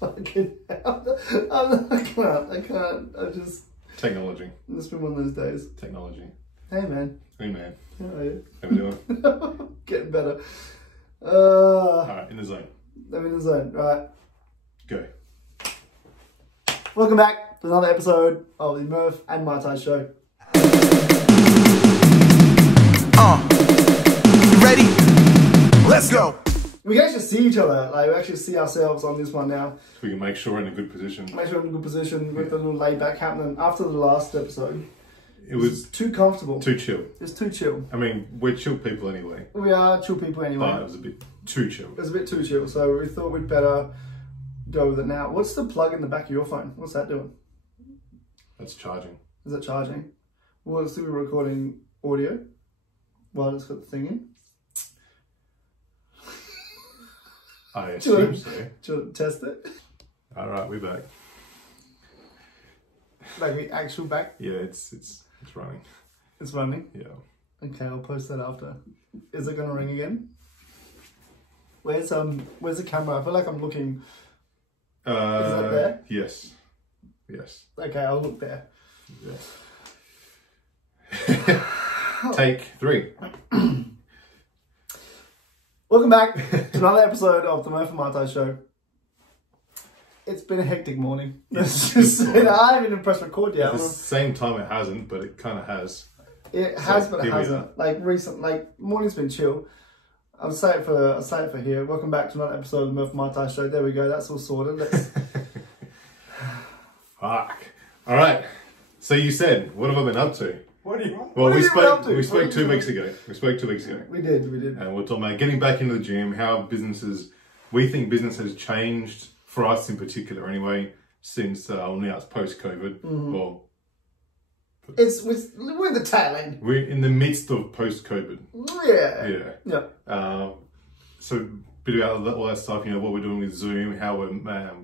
Fucking hell. I can't. I just... Technology. It's been one of those days. Technology. Hey, man. Hey, man. How are you? How we doing? Getting better. Alright, in the zone. I'm in the zone. Right. Go. Welcome back to another episode of the Murph and Mitise show. You ready? Let's go. We can actually see each other. Like, we actually see ourselves on this one now. So we can make sure we're in a good position. Make sure we're in a good position with a little laid back happening. After the last episode, It was too comfortable. too chill. It's too chill. I mean, we're chill people anyway. We are chill people anyway. But it was a bit too chill. It was a bit too chill, so we thought we'd better go with it now. What's the plug in the back of your phone? What's that doing? That's charging. Is it charging? Well, it's still recording audio while it's got the thing in. I assume so. Do you want to test it? Alright, we're back. Like the actual back? Yeah, it's running. It's running? Yeah. Okay, I'll post that after. Is it gonna ring again? Where's the camera? I feel like I'm looking. Is that there? Yes. Yes. Okay, I'll look there. Yes. Take 3. Welcome back to another episode of the Murph Mitise show. It's been a hectic morning. Let's just say I haven't even pressed record yet. At the same time, it hasn't, but it kind of has. It has, So, but it hasn't. Like morning's been chill. I'll say it for here. Welcome back to another episode of the Murph Mitise show. There we go. That's all sorted. Let's. Fuck. All right. So you said, what have I been up to? What do you? Well, we spoke 2 weeks ago. We spoke 2 weeks ago. We did. And we're talking about getting back into the gym, how we think business has changed for us in particular anyway, since now it's post-COVID. Mm-hmm. Well, we're in the tail end. we're in the midst of post-COVID. Yeah. Yeah. So a bit about all that stuff, what we're doing with Zoom, how we're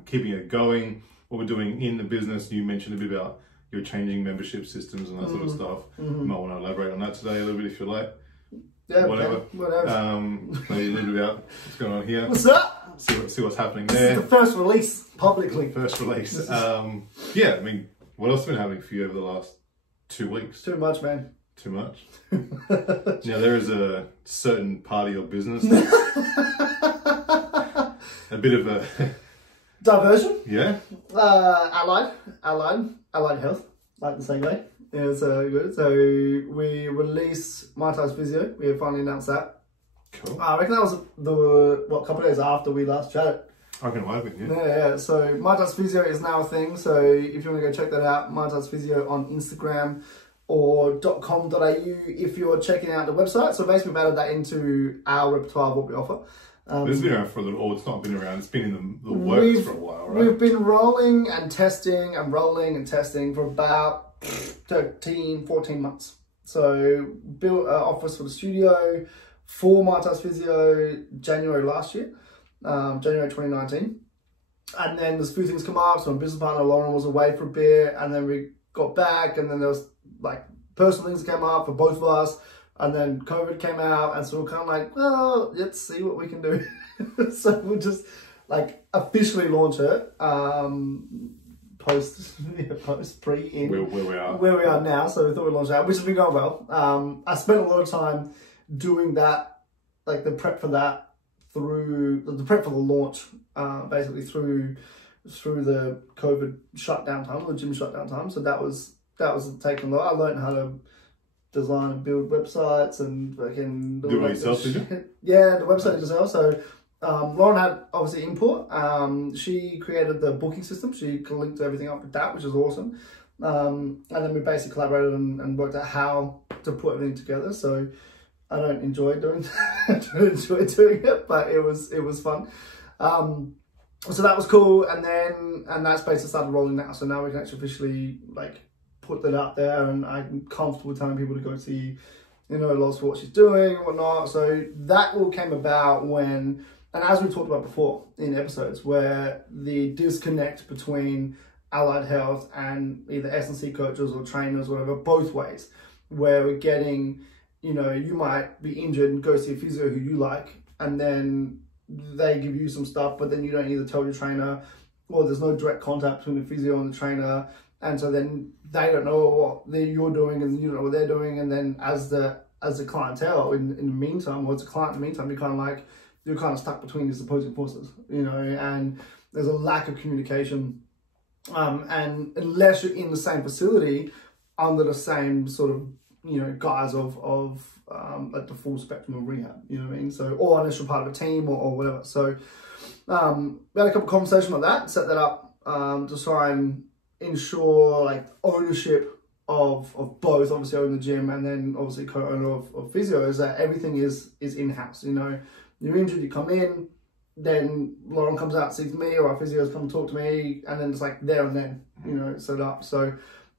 keeping it going, what we're doing in the business. You mentioned a bit about you're changing membership systems and that sort of stuff. You might want to elaborate on that today a little bit if you like. Yeah, Whatever. okay. Whatever. Maybe a little bit about what's going on here. What's up? See what's happening This there. is the first release publicly. First release. Yeah, I mean, what else has been happening for you over the last 2 weeks? Too much, man. Too much? Now, there is a certain part of your business a bit of a... Diversion. Yeah? Allied health, like the segue. Yeah, so good. So we released Mitise Physio. We have finally announced that. Cool. I reckon that was a couple of days after we last chatted. I can imagine, yeah. Yeah. So Mitise Physio is now a thing. So if you want to go check that out, Mitise Physio on Instagram or .com.au if you're checking out the website. So basically we've added that into our repertoire of what we offer. It's been around for a little, or it's not been around, it's been in the works for a while, right? We've been rolling and testing for about 13, 14 months. So built an office for the studio for Mitise Physio January last year, January 2019. And then there's a few things come up. So my business partner Lauren was away for a bit, and then we got back, and then there was like personal things that came up for both of us. And then COVID came out, and so we're kind of like, well, let's see what we can do. So we'll just like officially launch it pre-in where we are now. So we thought we'd launch that, which has been going well. I spent a lot of time doing that, like the prep for that through the prep for the launch, basically through the COVID shutdown time, the gym shutdown time. So that was taking a lot. I learned how to design and build websites and fucking do it yourself, did you? Yeah, the website yourself. So Lauren had obviously input. She created the booking system. She linked everything up with that, which is awesome. And then we basically collaborated and worked out how to put everything together. So I don't enjoy doing it, but it was fun. So that was cool, and that space has started rolling now. So now we can actually officially like put that out there, and I'm comfortable telling people to go see, lots of what she's doing and whatnot. So that all came about when, and as we talked about before in episodes, where the disconnect between allied health and either S&C coaches or trainers, or whatever, both ways, where we're getting, you might be injured and go see a physio who you like, and then they give you some stuff, but then you don't either tell your trainer or there's no direct contact between the physio and the trainer, and so then they don't know what you're doing and you don't know what they're doing, and then as the clientele in the meantime, or as a client in the meantime, you're kind of stuck between these opposing forces, you know, and there's a lack of communication, and unless you're in the same facility under the same sort of, you know, guise of like the full spectrum of rehab, you know what I mean? So, or unless you're part of a team or whatever. So we had a couple of conversations like that, set that up to try and ensure like ownership of both, obviously owning the gym and then obviously co-owner of physio, is that everything is in-house. You know, you're injured, you come in, then Lauren comes out, sees me, or our physios come talk to me, and then it's like there and then, you know, set up. So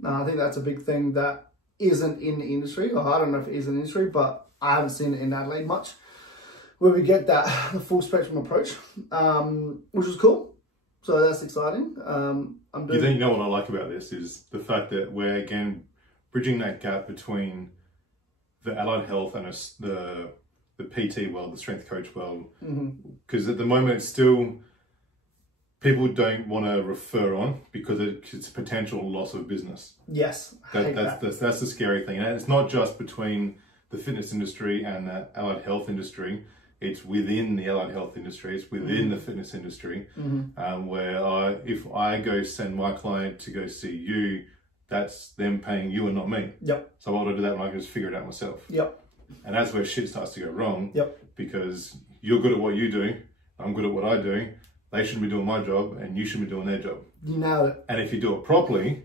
I think that's a big thing that isn't in the industry, or I don't know if it is in the industry, but I haven't seen it in Adelaide much, where we get that the full spectrum approach, which was cool. So that's exciting. You know what I like about this is the fact that we're again bridging that gap between the allied health and the PT world, the strength coach world, because at the moment it's still, people don't want to refer on because it's potential loss of business. Yes, that's the scary thing, and it's not just between the fitness industry and the allied health industry. It's within the allied health industry. It's within the fitness industry, where if I go send my client to go see you, that's them paying you and not me. Yep. So I want to do that, and I can just figure it out myself. Yep. And that's where shit starts to go wrong. Yep. Because you're good at what you do, I'm good at what I do. They shouldn't be doing my job, and you should be doing their job. You nailed it. And if you do it properly,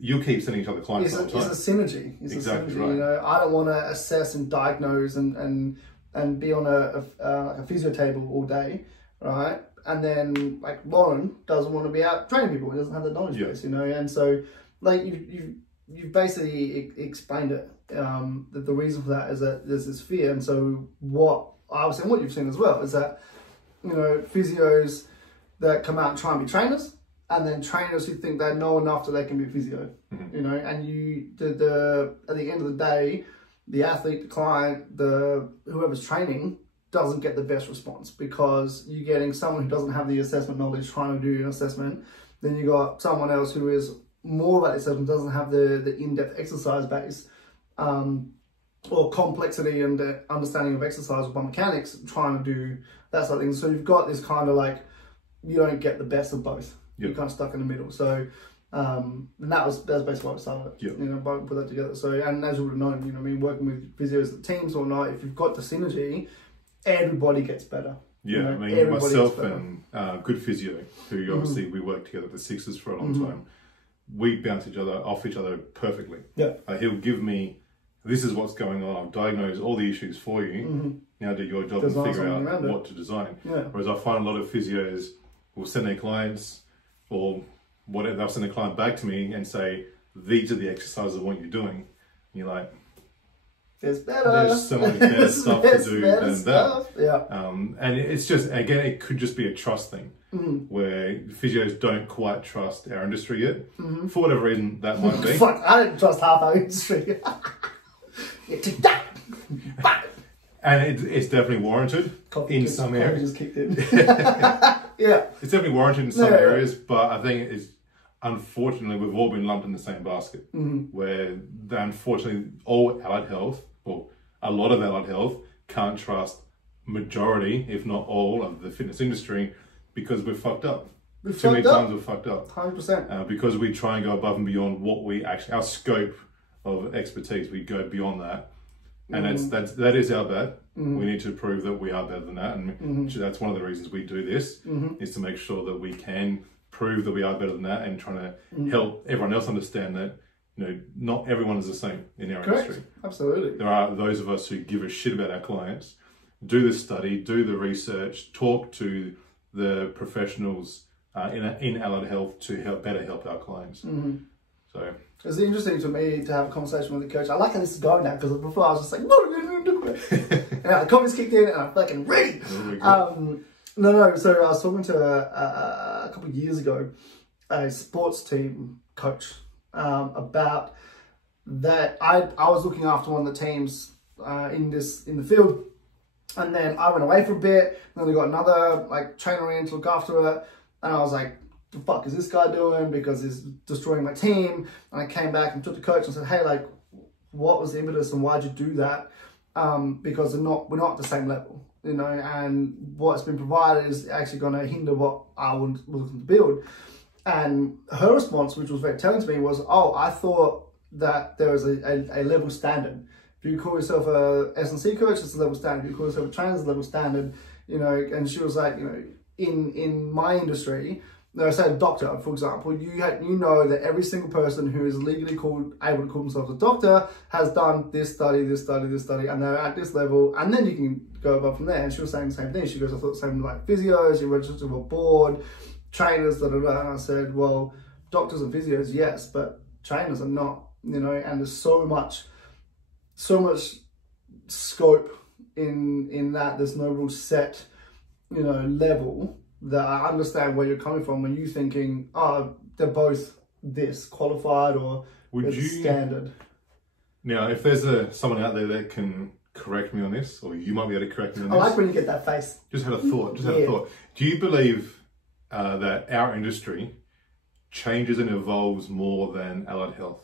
you'll keep sending each other clients all the time. It's a synergy. It's exactly a synergy. Right. You know, I don't want to assess and diagnose and be on a physio table all day, right? And then like Lauren doesn't want to be out training people. He doesn't have the knowledge base, you know. And so like you've basically explained it. That the reason for that is that there's this fear. And so what I was saying, what you've seen as well, is that, you know, physios that come out and try and be trainers, and then trainers who think they know enough that they can be physio, you know, and at the end of the day, the athlete, the client, whoever's training doesn't get the best response, because you're getting someone who doesn't have the assessment knowledge trying to do an assessment. Then you got someone else who is more about the assessment, doesn't have the in-depth exercise base, or complexity and the understanding of exercise or biomechanics, trying to do that sort of thing. So you've got this kind of like, you don't get the best of both. You're kind of stuck in the middle. So and that's basically why we started it, you know, by put that together. So, and as you would have known, you know, I mean, working with physios, the teams or not, if you've got the synergy, everybody gets better. Yeah, you know, I mean, myself and Good Physio, who obviously we worked together at the Sixers for a long time, we bounce off each other perfectly. Yeah. He'll give me, this is what's going on, I'll diagnose all the issues for you, now do your job and figure out what to design. Yeah. Whereas I find a lot of physios will send their clients, or whatever, they'll send a client back to me and say, these are the exercises I want you doing. And you're like, there's better. There's so much better stuff to do than that. Yeah. And it's just, again, it could just be a trust thing, where physios don't quite trust our industry yet. For whatever reason that might be. Fuck, I don't trust half our industry. And it's definitely warranted in some areas. Just kicked in. Yeah. It's definitely warranted in some areas, but I think it's, unfortunately, we've all been lumped in the same basket, where unfortunately all allied health, or a lot of allied health, can't trust majority, if not all, of the fitness industry, because we're fucked up. Too many times we're fucked up. 100%. Because we try and go above and beyond what we actually, our scope of expertise, we go beyond that. And that is our bad. We need to prove that we are better than that. And that's one of the reasons we do this, is to make sure that we can prove that we are better than that, and trying to help everyone else understand that, you know, not everyone is the same in our industry. Absolutely. There are those of us who give a shit about our clients, do the study, do the research, talk to the professionals in allied health to better help our clients. So it's interesting to me to have a conversation with the coach. I like how this is going now, because before I was just like, what are we going to do? And the comments kicked in, and I'm fucking ready. No. So I was talking to a couple of years ago, a sports team coach, about that. I was looking after one of the teams in the field, and then I went away for a bit. And then we got another like trainer in to look after it, and I was like, the fuck is this guy doing? Because he's destroying my team. And I came back and took the coach and said, hey, like, what was the impetus and why'd you do that? Because we're not at the same level, you know, and what's been provided is actually going to hinder what I was looking to build. And her response, which was very telling to me, was, oh, I thought that there was a level standard. If you call yourself a S&C coach, it's a level standard. If you call yourself a trainer, it's a level standard, you know. And she was like, you know, in my industry, I say a doctor, for example, you know that every single person who is legally able to call themselves a doctor has done this study, and they're at this level, and then you can go above from there. And she was saying the same thing. She goes, I thought the same like physios, you registered to a board, trainers, da da da. And I said, well, doctors and physios, yes, but trainers are not, you know. And there's so much scope in that. There's no real set, you know, level. That I understand where you're coming from when you're thinking, oh, they're both this qualified or standard. Now, if there's someone out there that can correct me on this, or you might be able to correct me on this. I like when you get that face. Just had a thought. Had a thought. Do you believe that our industry changes and evolves more than allied health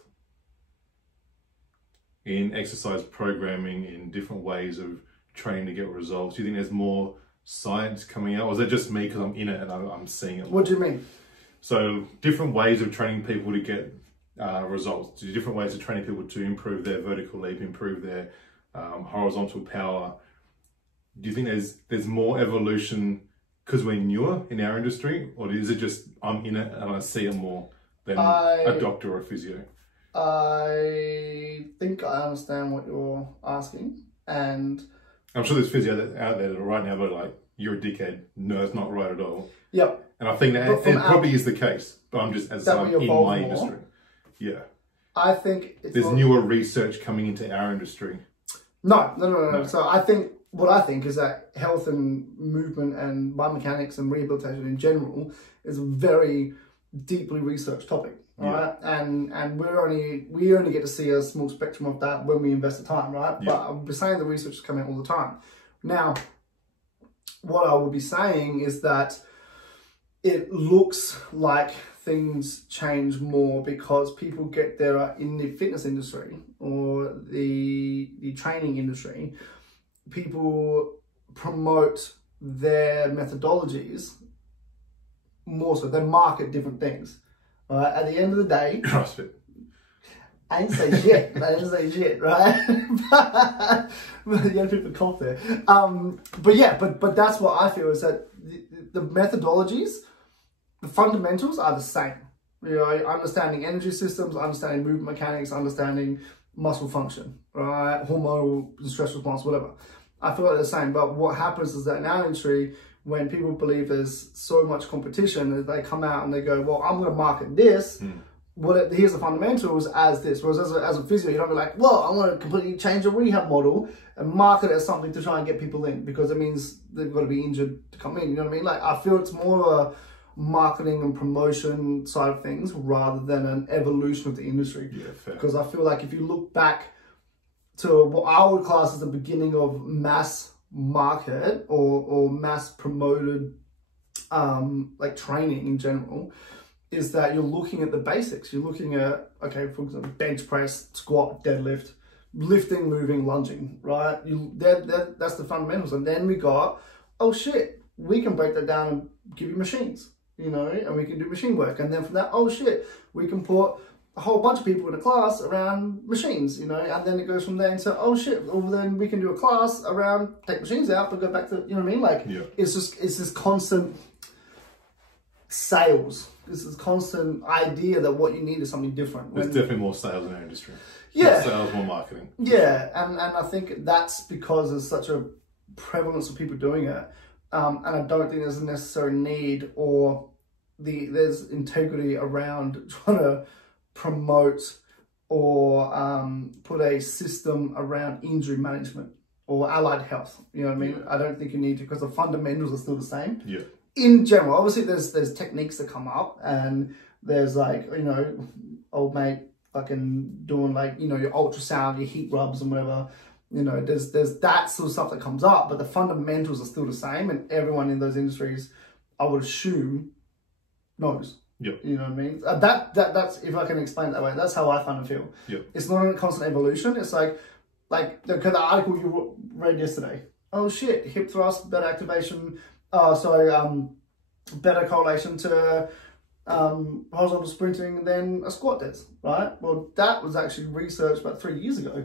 in exercise programming, in different ways of training to get results? Do you think there's more science coming out, or is it just me because I'm in it and I'm seeing it? What do you mean? So different ways of training people to get results, different ways of training people to improve their vertical leap, improve their horizontal power. Do you think there's more evolution because we're newer in our industry, or is it just I'm in it and I see it more than a doctor or a physio? I think I understand what you're asking, and I'm sure there's physio out there that are right now, but like, you're a dickhead. No, it's not right at all. Yep. And I think that it probably is the case, but I'm just, as I'm in my industry. Yeah. I think there's newer research coming into our industry. No. So I think, what I think is that health and movement and biomechanics and rehabilitation in general is a very deeply researched topic. Right, and we only get to see a small spectrum of that when we invest the time, right? Yeah. But I'm saying the research is coming out all the time. Now, what I would be saying is that it looks like things change more because people get there in the fitness industry or the training industry. People promote their methodologies more so. They market different things. At the end of the day, CrossFit. I didn't say shit. Right? But you gotta keep the cough there. But that's what I feel is that the methodologies, the fundamentals are the same. You know, understanding energy systems, understanding movement mechanics, understanding muscle function, right? Hormonal stress response, whatever. I feel like they're the same. But what happens is that in our industry, when people believe there's so much competition, they come out and they go, well, I'm going to market this. Here's the fundamentals as this. Whereas as a physio, you don't be like, well, I'm going to completely change a rehab model and market it as something to try and get people in, because it means they've got to be injured to come in. You know what I mean? Like, I feel it's more of a marketing and promotion side of things rather than an evolution of the industry. Yeah, fair. Because I feel like if you look back to what I would class as the beginning of mass market or mass promoted like training in general, is that you're looking at the basics. You're looking at, okay, for example, bench press, squat, deadlift, lifting, moving, lunging, right? That's the fundamentals. And then we got, oh shit, we can break that down and give you machines, you know, and we can do machine work. And then from that, oh shit, we can put a whole bunch of people in a class around machines, you know, and then it goes from there into, oh shit, well then we can do a class around, take machines out, but go back to, you know what I mean? Like, it's this constant sales. It's this constant idea that what you need is something different. There's definitely more sales in our industry. Yeah. More sales, more marketing. Yeah, and I think that's because there's such a prevalence of people doing it. And I don't think there's a necessary need or there's integrity around trying to promote or put a system around injury management or allied health. You know what I mean? I don't think you need to, because the fundamentals are still the same. Yeah. In general, obviously there's techniques that come up, and there's like, you know, old mate fucking doing like, you know, your ultrasound, your heat rubs and whatever. You know, there's that sort of stuff that comes up, but the fundamentals are still the same, and everyone in those industries, I would assume, knows. Yep. You know what I mean? That's, if I can explain it that way, that's how I find and feel. Yep. It's not a constant evolution. It's like the article you read yesterday. Oh shit, hip thrust, better activation, better correlation to horizontal sprinting than a squat does, right? Well, that was actually researched about 3 years ago,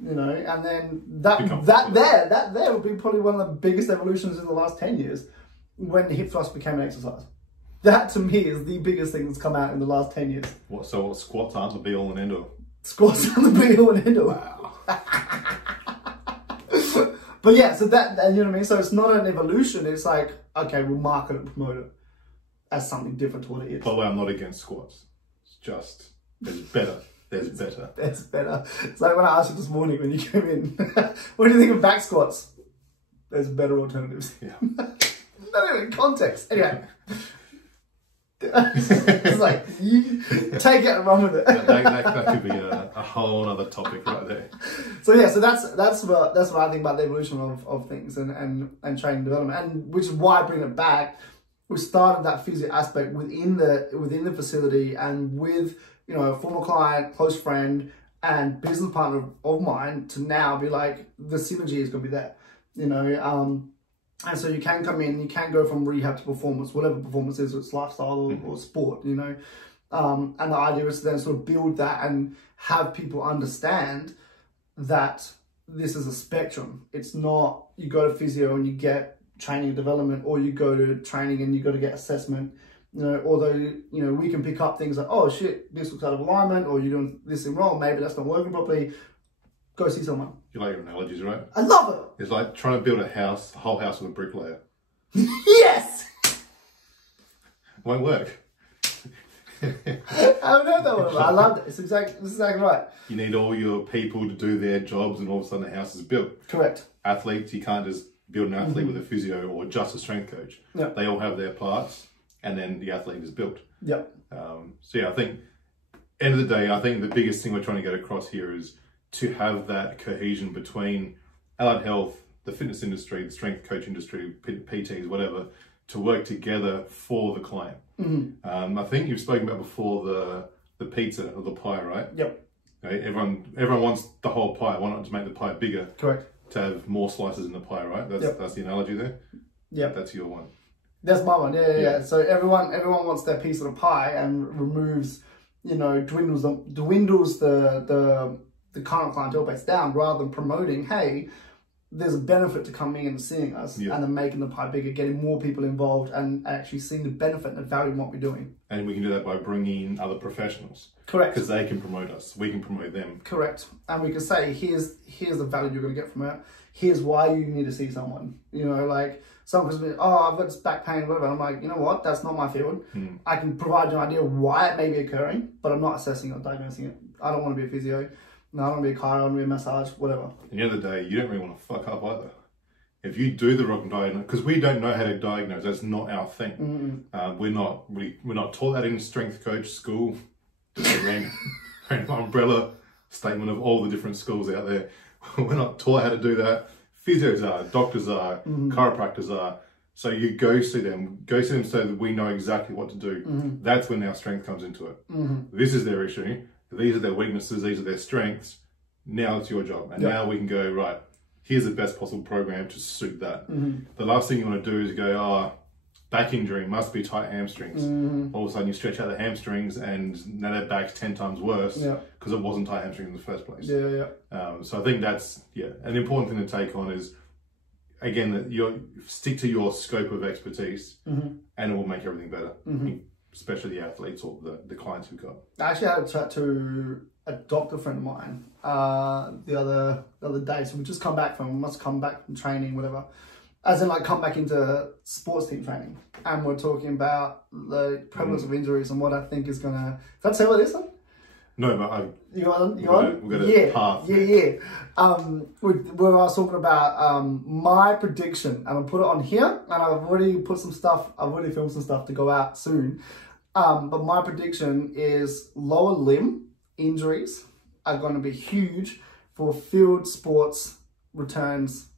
you know, and then that there would be probably one of the biggest evolutions in the last 10 years when hip thrust became an exercise. That to me is the biggest thing that's come out in the last 10 years. So squats aren't the be all and end all? Squats aren't the be all and end all. Wow. But yeah, so that, you know what I mean? So it's not an evolution, it's like, okay, we'll market it and promote it as something different to what it is. By the way, I'm not against squats. It's just, there's better. There's better. There's better. It's like when I asked you this morning when you came in, what do you think of back squats? There's better alternatives. Yeah. Not even context. Anyway. It's like, you take it and run with it. That could be a whole other topic right there. So yeah, so that's what I think about the evolution of things and training development, and which is why I bring it back. We started that physio aspect within the facility, and with, you know, a former client, close friend, and business partner of mine, to now be like, the synergy is going to be there, you know. And so you can come in, you can go from rehab to performance, whatever performance is, it's lifestyle or sport, you know. And the idea is to then sort of build that and have people understand that this is a spectrum. It's not, you go to physio and you get training and development, or you go to training and you got to get assessment. You know, although, you know, we can pick up things like, oh shit, this looks out of alignment, or you're doing this thing wrong, maybe that's not working properly. Go see someone. You like your analogies, right? I love it. It's like trying to build a whole house with a bricklayer. Yes! Won't work. I haven't heard that one. I loved it. This is exactly right. You need all your people to do their jobs, and all of a sudden the house is built. Correct. Athletes, you can't just build an athlete with a physio or just a strength coach. Yep. They all have their parts, and then the athlete is built. Yep. So yeah, I think, end of the day, I think the biggest thing we're trying to get across here is to have that cohesion between allied health, the fitness industry, the strength coach industry, PTs, whatever, to work together for the client. I think you've spoken about before the pizza or the pie, right? Yep. Okay, everyone wants the whole pie. Why not to make the pie bigger? Correct. To have more slices in the pie, right? That's the analogy there. Yep. That's your one. That's my one. Yeah. So everyone wants their piece of the pie and removes, you know, dwindles the current clientele base down, rather than promoting, hey, there's a benefit to coming and seeing us, and then making the pie bigger, getting more people involved, and actually seeing the benefit and the value in what we're doing. And we can do that by bringing in other professionals. Correct. Because they can promote us, we can promote them. Correct. And we can say, here's the value you're going to get from it. Here's why you need to see someone. You know, like, someone's been, oh, I've got this back pain, whatever. I'm like, you know what? That's not my field. I can provide you an idea of why it may be occurring, but I'm not assessing or diagnosing it. I don't want to be a physio. No, I don't want to be a chiro, I want to be a massage, whatever. At the end of the day, you don't really want to fuck up either. If you do the wrong diagnosis, because we don't know how to diagnose, that's not our thing. We're not taught that in strength coach school. Just a random umbrella statement of all the different schools out there. We're not taught how to do that. Physios are, doctors are, chiropractors are. So you go see them so that we know exactly what to do. That's when our strength comes into it. This is their issue. These are their weaknesses, these are their strengths. Now it's your job. And now we can go, right, here's the best possible program to suit that. The last thing you want to do is go, oh, back injury, must be tight hamstrings. All of a sudden you stretch out the hamstrings and now their back's 10 times worse because it wasn't tight hamstrings in the first place. So I think that's, an important thing to take on is, again, that you stick to your scope of expertise and it will make everything better. Especially the athletes or the clients we've got. I actually had a chat to a doctor friend of mine the other day. So we must come back from training, whatever. As in, like, come back into sports team training. And we're talking about the prevalence of injuries and what I think is going to... Did I tell you this one? No, but You got a path. Where I was talking about my prediction, and I'll put it on here, and I've already filmed some stuff to go out soon. But my prediction is lower limb injuries are going to be huge for field sports returns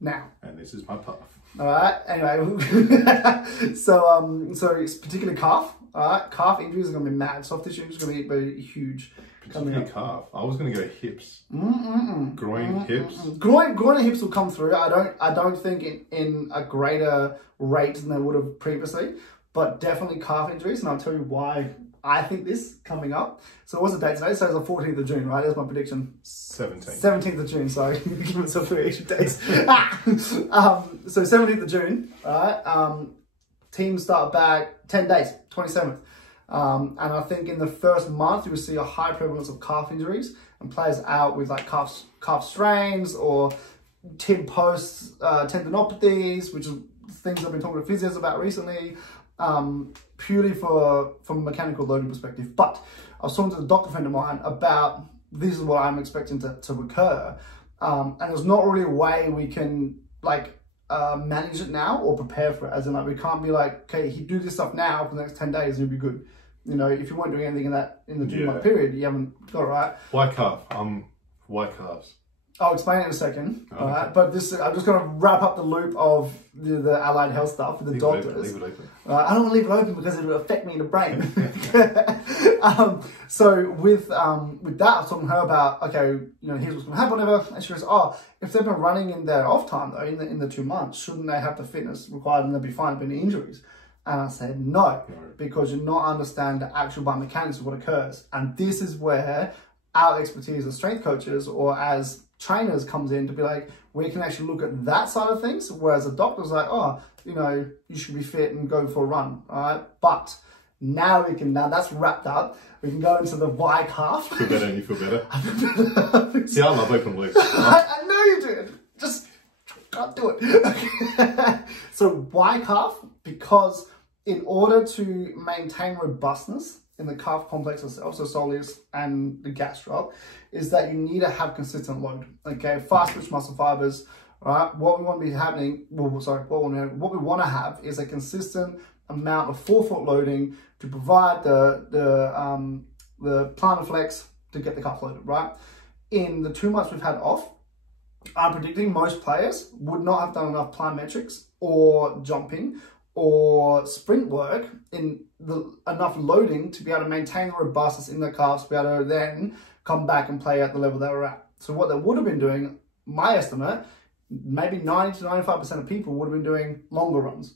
now. And this is my path. All right. Anyway, so it's particularly calf. All right, calf injuries are going to be mad. Soft tissue injuries are going to be very huge. Particularly calf. I was going to go hips. Groin, hips. Groin and hips will come through. I don't think in a greater rate than they would have previously, but definitely calf injuries. And I'll tell you why I think this coming up. So what's the date today? So it's the 14th of June, right? That's my prediction. 17th of June. Sorry, give myself 3 extra days. So 17th of June. All right. Teams start back 10 days, 27th. And I think in the first month, you will see a high prevalence of calf injuries and players out with like calf strains or tib post tendinopathies, which is things I've been talking to physios about recently, purely from a mechanical loading perspective. But I was talking to a doctor friend of mine about this is what I'm expecting to occur. And there's not really a way we can like manage it now or prepare for it. As in, like, we can't be like, okay, you do this stuff now for the next 10 days and you'll be good. You know, if you weren't doing anything in the 2-month period, you haven't got it right. Why calf? Why calves? I'll explain it in a second. All right, but this I'm just going to wrap up the loop of the allied health stuff with the doctors. Leave it open. I don't want to leave it open because it will affect me in the brain. So with that, I was talking to her about, okay, you know, here's what's going to happen, whatever. And she goes, oh, if they've been running in their off time though, in the 2 months, shouldn't they have the fitness required and they'll be fine with any injuries? And I said, no, because you're not understanding the actual biomechanics of what occurs. And this is where our expertise as strength coaches or as trainers comes in to be like, we can actually look at that side of things. Whereas a doctor's like, oh, you know, you should be fit and go for a run. All right. But now that's wrapped up. We can go into the why calf. Feel better and you feel better? See, I love open loops. I know you do. Just can't do it. So why calf? Because in order to maintain robustness in the calf complex itself, so soleus and the gastroc, is that you need to have consistent load. Okay, fast twitch muscle fibers. All right, what we want to be happening, what we want to have is a consistent amount of forefoot loading to provide the plantar flex to get the calf loaded. Right. In the 2 months we've had off, I'm predicting most players would not have done enough plyometrics or jumping or sprint work in enough loading to be able to maintain the robustness in the calves, to be able to then come back and play at the level they were at. So what they would have been doing, my estimate, maybe 90 to 95% of people would have been doing longer runs.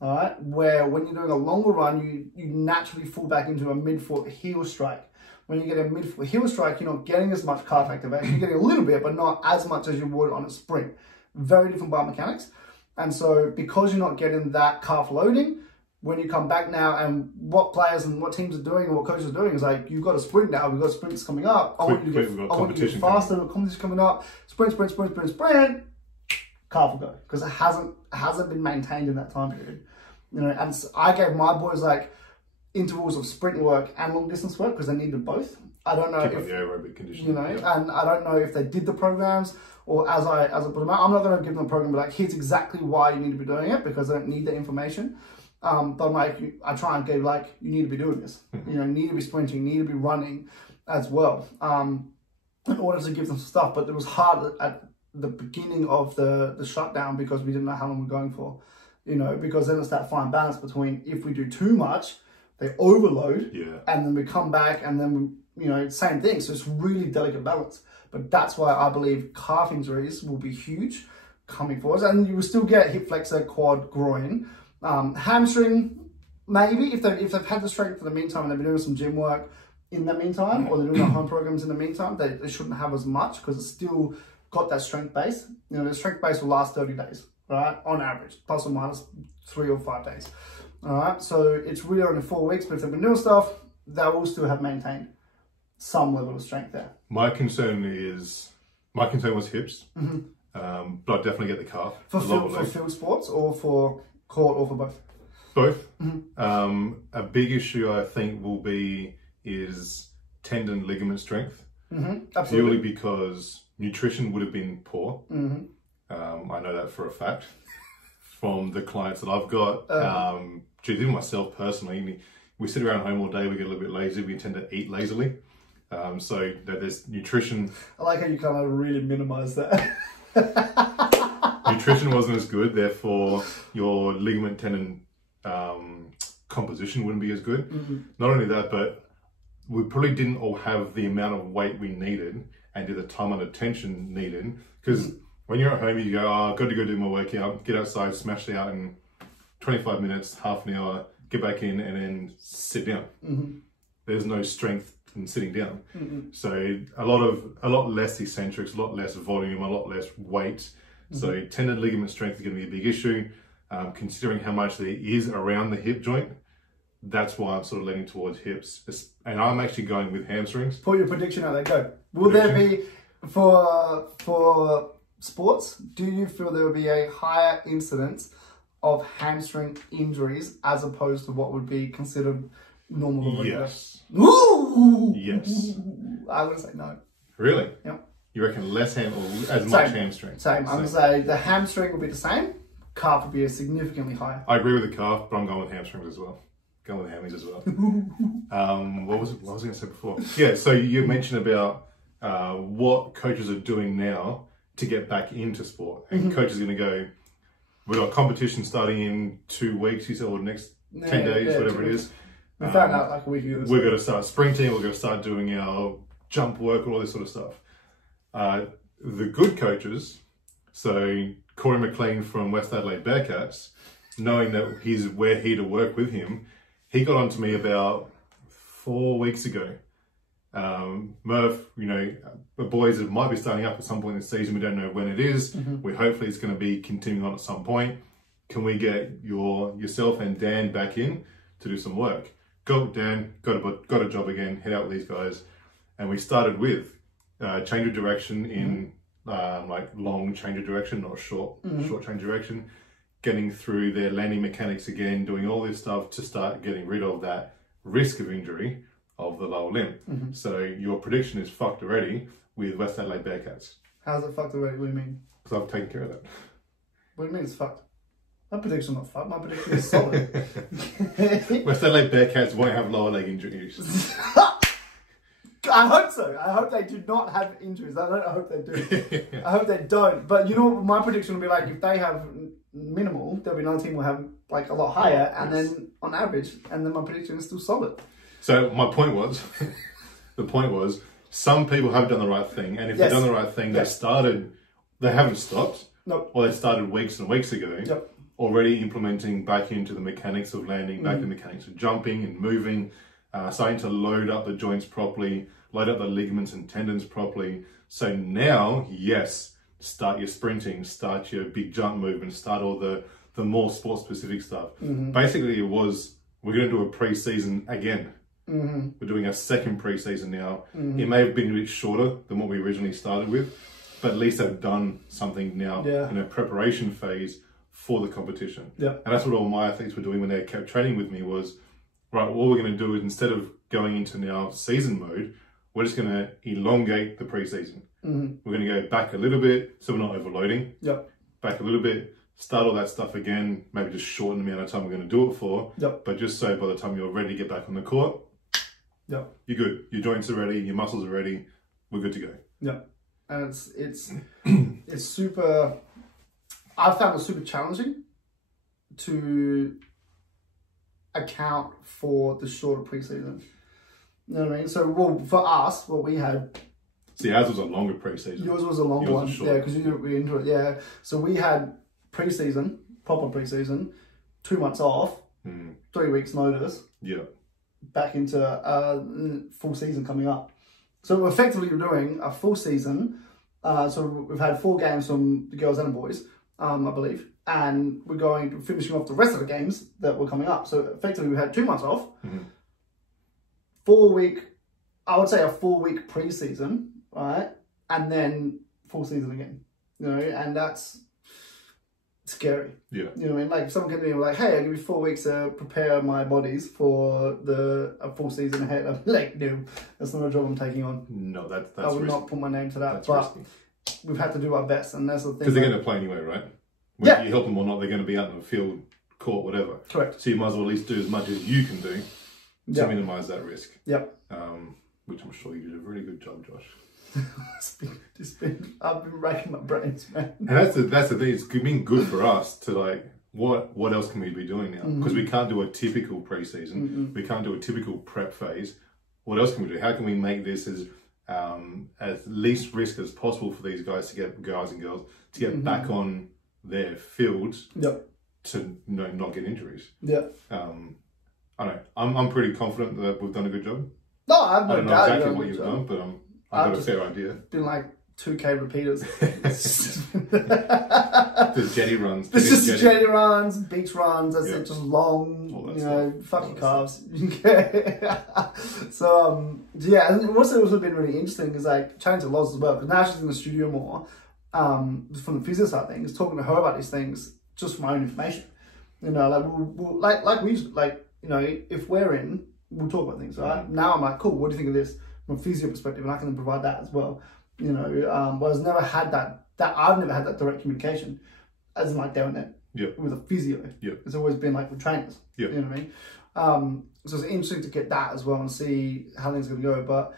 All right, where when you're doing a longer run, you naturally fall back into a midfoot heel strike. When you get a midfoot heel strike, you're not getting as much calf activation. You're getting a little bit, but not as much as you would on a sprint. Very different biomechanics. And so because you're not getting that calf loading, when you come back now and what players and what teams are doing and what coaches are doing is like, you've got a sprint now, we've got sprints coming up. I want you to get faster, competition coming up, sprint, calf will go. Because it hasn't been maintained in that time period. You know, and so I gave my boys like intervals of sprint work and long distance work because they needed both. I don't know if the aerobic conditioning, you know, and I don't know if they did the programs or as I put them out. I'm not going to give them a program, but like, here's exactly why you need to be doing it because I don't need the information. But I'm like, I try and give like, you need to be doing this. You know, you need to be sprinting, you need to be running as well in order to give them some stuff. But it was hard at the beginning of the shutdown because we didn't know how long we're going for. You know, because then it's that fine balance between if we do too much, they overload, and then we come back and then, you know, same thing. So it's really delicate balance. But that's why I believe calf injuries will be huge coming forward. And you will still get hip flexor, quad, groin. Hamstring, maybe, if they've had the strength for the meantime and they've been doing some gym work in the meantime, or they're doing their home programs in the meantime, they shouldn't have as much because it's still got that strength base. You know, the strength base will last 30 days. Right, on average, plus or minus 3 or 5 days. All right, so it's really only 4 weeks, but if they've been doing stuff, they will still have maintained some level of strength there. My concern was hips, but I definitely get the calf. For field sports or for court or for both? Both. A big issue I think is tendon ligament strength. Absolutely. Purely because nutrition would have been poor. I know that for a fact from the clients that I've got. Even myself personally, we sit around home all day, we get a little bit lazy, we tend to eat lazily. So there's nutrition. I like how you kind of really minimize that. nutrition wasn't as good, therefore your ligament tendon composition wouldn't be as good. Not only that, but we probably didn't all have the amount of weight we needed and the time and attention needed. Because when you're at home, you go, oh, I've got to go do my workout, get outside, smash it out in 25 minutes, half an hour, get back in and then sit down. There's no strength in sitting down. So a lot less eccentrics, a lot less volume, a lot less weight. So tendon ligament strength is going to be a big issue. Considering how much there is around the hip joint, that's why I'm sort of leaning towards hips. And I'm actually going with hamstrings. Put your prediction out there, go. Will there be, for sports, do you feel there will be a higher incidence of hamstring injuries as opposed to what would be considered normal or regular? Yes. Ooh! Yes. I would say no. Really? Yep. You reckon less or as much hamstring? Same. I'm going to say the hamstring will be the same. Calf would be significantly higher. I agree with the calf, but I'm going with hamstrings as well. Going with hammies as well. What was I going to say before? Yeah, so you mentioned about what coaches are doing now to get back into sport. And coaches are going to go, we've got competition starting in 2 weeks, you said, or next 10 days, whatever it is. We found out like a week ago. We're going to start sprinting, we're going to start doing our jump work, all this sort of stuff. The good coaches, so Corey McLean from West Adelaide Bearcats, knowing that we're here to work with him, he got on to me about 4 weeks ago. Murph, the boys that might be starting up at some point in the season, we don't know when it is. We hopefully it's going to be continuing on at some point. Can we get yourself and Dan back in to do some work? Go, Dan, got a job again, head out with these guys. And we started with change of direction in like long change of direction, not short change of direction. Getting through their landing mechanics again, doing all this stuff to start getting rid of that risk of injury of the lower limb. So your prediction is fucked already with West Adelaide Bearcats. How's it fucked already? What do you mean? Because I've taken care of that. What do you mean it's fucked? My prediction's not fucked. My prediction is solid. West Adelaide Bearcats won't have lower leg injuries. I hope so. I hope they do not have injuries. I hope they do. I hope they don't. But you know what my prediction will be like? If they have minimal, there'll be another team will have like a lot higher, and then on average, and then my prediction is still solid. So my point was, the point was, some people have done the right thing, and if they've done the right thing, they haven't stopped, or they started weeks and weeks ago, already implementing back into the mechanics of landing, back in the mechanics of jumping and moving, starting to load up the joints properly, load up the ligaments and tendons properly. So now, yes, start your sprinting, start your big jump movement, start all the more sport-specific stuff. Basically, it was, we're going to do a pre-season again. We're doing a second pre-season now. It may have been a bit shorter than what we originally started with, but at least they've done something now in a preparation phase for the competition. And that's what all my athletes were doing when they kept training with me was, right, what we're going to do is instead of going into now season mode, we're just going to elongate the pre-season. We're going to go back a little bit so we're not overloading. Back a little bit, start all that stuff again, maybe just shorten the amount of time we're going to do it for. But just so by the time you're ready to get back on the court, you're good. Your joints are ready, your muscles are ready, we're good to go. And it's super, I found it super challenging to account for the shorter pre-season. You know what I mean? So, well, for us, what we had... See, ours was a longer pre-season. Yours was a longer one. Yeah, because you were into it, yeah. So we had pre-season, proper pre-season, 2 months off, 3 weeks notice. Back into full season coming up. So effectively we're doing a full season. So we've had 4 games from the girls and the boys, I believe. And we're finishing off the rest of the games that were coming up. So effectively we had 2 months off. 4 week, I would say a 4 week pre-season, right? And then full season again, and that's scary. You know what I mean? Like if someone came to me and like, hey, I'll give you 4 weeks to prepare my bodies for a full season ahead. I'm like, no, that's not a job I'm taking on. No, that's I would not put my name to that. That's but risky. We've had to do our best, and that's the thing. Because they're going to play anyway, right? Whether you help them or not, they're going to be out in the field, court, whatever. Correct. So you might as well at least do as much as you can do to minimise that risk. Yep. Which I'm sure you did a really good job, Josh. I've been racking my brains, man. And that's the thing. It's been good for us to like, what else can we be doing now? Because we can't do a typical preseason. We can't do a typical prep phase. What else can we do? How can we make this as least risk as possible for these guys and girls to get back on their fields to not get injuries? I don't know. I'm pretty confident that we've done a good job. No, I don't know exactly what you've done, but I've got a fair idea. Been like 2K repeaters. There's jetty runs. There's just jetty runs, beach runs. That's it. Just long, fucking calves. So yeah, and what's also been really interesting is like chatting to Loz as well, because now she's in the studio more. From the physio side of things, talking to her about these things just from my own information. You know, like if we're in, we'll talk about things, right? Now I'm like, cool, what do you think of this from a physio perspective? And I can provide that as well. You know, but I've never had that direct communication as like down there with a physio. It's always been like with trainers. You know what I mean? So it's interesting to get that as well and see how things are going to go. But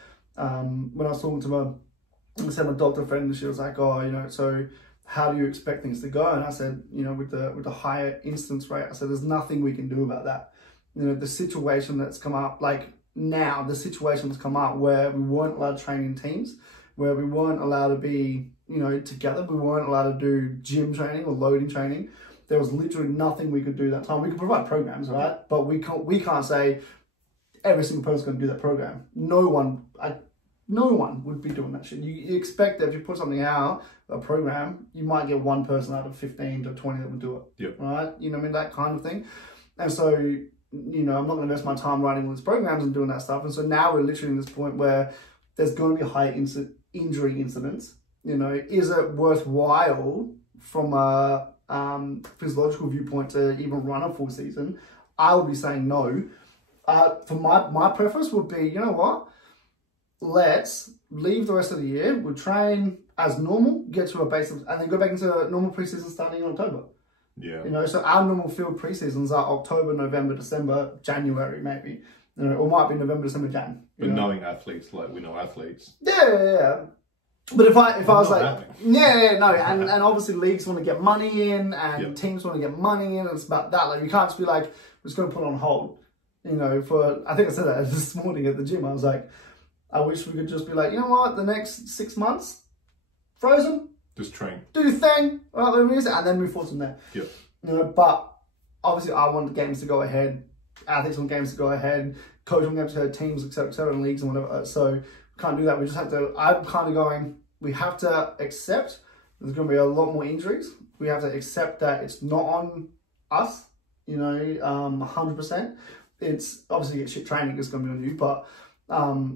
when I was talking to my doctor friend, she was like, oh, you know, so how do you expect things to go? And I said, you know, with the higher instance rate, I said, there's nothing we can do about that. You know, the situation that's come up, like now, the situation that's come up where we weren't allowed to train in teams, where we weren't allowed to be, you know, together. We weren't allowed to do gym training or loading training. There was literally nothing we could do that time. We could provide programs, right? But we can't say every single person's going to do that program. No one would be doing that shit. You expect that if you put something out, a program, you might get one person out of 15 to 20 that would do it. Right? You know what I mean? That kind of thing. And so, you know, I'm not going to invest my time writing all these programs and doing that stuff. And so now we're literally in this point where there's going to be high injury incidents. You know, is it worthwhile from a physiological viewpoint to even run a full season? I would be saying no. For my preference would be, you know what? Let's leave the rest of the year. We'll train as normal, get to a base, and then go back into normal preseason starting in October. You know, so our normal field preseasons are October, November, December, January, maybe. You know, or it might be November, December, Jan. But knowing athletes, like we know athletes. Yeah. But if I was like, and obviously leagues want to get money in, and teams want to get money in, and it's about that. Like you can't just be like, we're just going to put it on hold. You know, I think I said that this morning at the gym. I was like, I wish we could just be like, you know what, the next 6 months, frozen. Just train. Do your thing, and then move forward from there. You know, but obviously I want the games to go ahead, athletes want games to go ahead, coach want games to go ahead, teams, etc., and leagues and whatever. So we can't do that. We just have to, I'm kind of going, we have to accept there's going to be a lot more injuries. We have to accept that it's not on us, you know, 100%. It's obviously shit training is going to be on you, but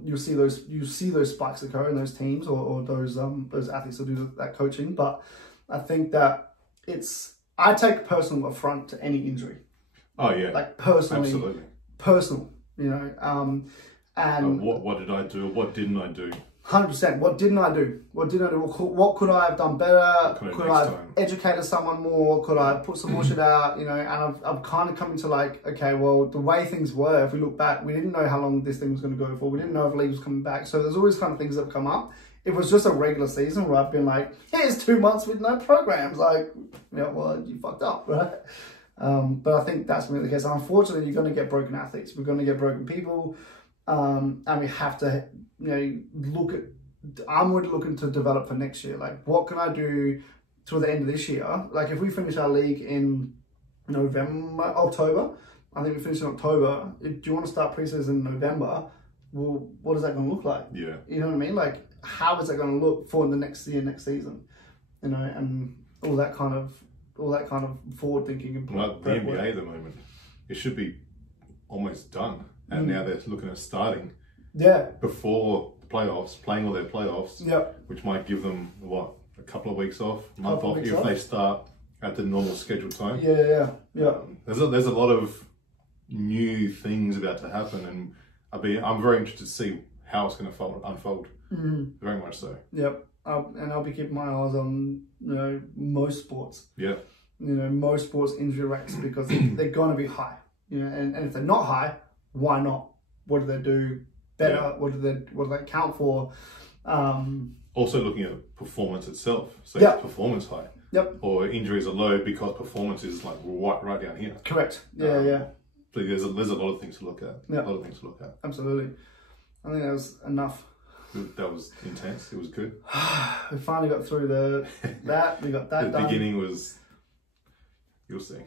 you see those spikes occur in those teams or those athletes that do that coaching. But I think that I take personal affront to any injury. Oh yeah, like personally, absolutely personal. You know, and what did I do? What didn't I do? 100%. What didn't I do? What did I do? What could I have done better? Could I have educated someone more? Could I have put some more shit out? You know, and I've kind of come into like, okay, well, the way things were, if we look back, we didn't know how long this thing was going to go for. We didn't know if the league was coming back. So there's always kind of things that have come up. If it was just a regular season where I've been like, here's 2 months with no programs, like, yeah, well, you fucked up, right? But I think that's really the case. Unfortunately, you're going to get broken athletes. We're going to get broken people. And we have to, you know, I'm already looking to develop for next year. Like, what can I do till the end of this year? Like, if we finish our league in October, I think we finish in October. Do you want to start preseason in November? Well, what is that going to look like? Yeah. You know what I mean? Like, how is that going to look for the next year, next season? You know, and all that kind of forward thinking. And well, the NBA at the moment, it should be almost done. And now they're looking at starting before the playoffs, playing all their playoffs, which might give them, a couple of weeks off, a month off, if they start at the normal scheduled time. Yeah. There's a lot of new things about to happen, and I'm very interested to see how it's going to unfold. Very much so. Yep. And I'll be keeping my eyes on, you know, most sports. Yeah. You know, most sports injury rates, because they're going to be high. You know, and if they're not high, why not? What do they do better? What do they count for? Also looking at performance itself. So Yeah. it's performance high. Yep. Or injuries are low because performance is like right down here. Correct. Yeah, yeah. So there's a lot of things to look at. Yeah. A lot of things to look at. Absolutely. I think that was enough. That was intense. It was good. We finally got through that. We got that The done. beginning was, you'll see.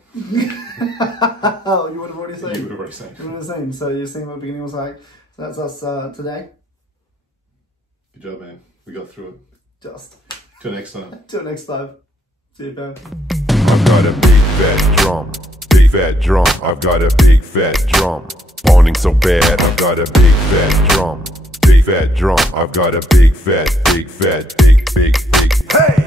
Oh, you would have already seen. You would have already seen. You would have seen. So you've seen what the beginning was like. So that's us today. Good job, man. We got through it. Just Till next time. till next time. See you, Ben. I've got a big fat drum, big fat drum. I've got a big fat drum, pounding so bad. I've got a big fat drum, big fat drum. I've got a big fat, big. Hey!